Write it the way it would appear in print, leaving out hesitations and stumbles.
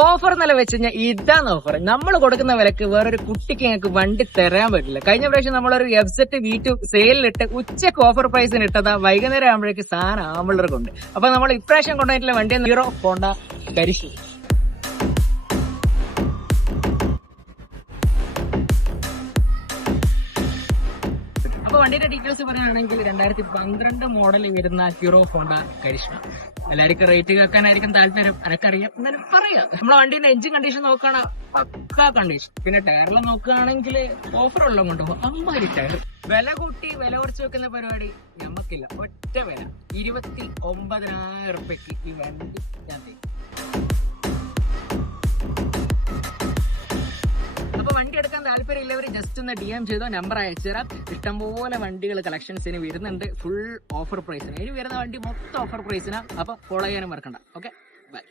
Offer എന്നല്ല വെച്ച് കഴിഞ്ഞാൽ ഇതാണ് ഓഫർ. നമ്മൾ കൊടുക്കുന്ന വിലക്ക് വേറൊരു കുട്ടിക്ക് ഞങ്ങൾക്ക് വണ്ടി തരാൻ പറ്റില്ല. കഴിഞ്ഞ പ്രാവശ്യം നമ്മളൊരു എഫ്സെറ്റ് V2 സെയിലിലിട്ട് ഉച്ചക്ക് ഓഫർ പ്രൈസിന് ഇട്ടതാ, വൈകുന്നേരം ആകുമ്പോഴേക്ക് സാധനം ആമ്പിളർക്കുണ്ട്. അപ്പൊ നമ്മൾ ഇപ്രാവശ്യം കൊണ്ടുപോയിട്ടുള്ള വണ്ടി ഹീറോ ഹോണ്ട കരിഷ്. അപ്പൊ വണ്ടിയുടെ ഡീറ്റെയിൽസ് പറയുകയാണെങ്കിൽ 2012 മോഡൽ വരുന്ന ഹീറോ ഹോണ്ട കരിഷ്മ. എല്ലാവർക്കും റേറ്റ് കേൾക്കാനായിരിക്കും താല്പര്യം, എനക്കറിയാം, എന്നാലും പറയാം. നമ്മളെ വണ്ടീന്റെ എഞ്ചിൻ കണ്ടീഷൻ നോക്കുകയാണ്, പക്കാ കണ്ടീഷൻ. പിന്നെ ടയറിൽ നോക്കുകയാണെങ്കിൽ ഓഫർ ഉള്ളത് കൊണ്ടുപോകും 50 ടയർ. വില കൂട്ടി വില കുറച്ച് വെക്കുന്ന പരിപാടി ഞമ്മക്കില്ല. ഒറ്റ വില 29,000 റുപ്യക്ക് ഈ വണ്ടി ഞാൻ തരും. അപ്പൊ വണ്ടി എടുക്കാൻ താല്പര്യമില്ലവർ ജസ്റ്റ് ഒന്ന് DM ചെയ്തോ, നമ്പർ അയച്ചുതരാം. ഇഷ്ടംപോലെ വണ്ടികൾ കളക്ഷൻസിന് വരുന്നുണ്ട്, ഫുൾ ഓഫർ പ്രൈസിന്. ഇനി വരുന്ന വണ്ടി മൊത്തം ഓഫർ പ്രൈസിനാണ്. അപ്പൊ ഫോളോ ചെയ്യാനും മറക്കണ്ട. Okay, by.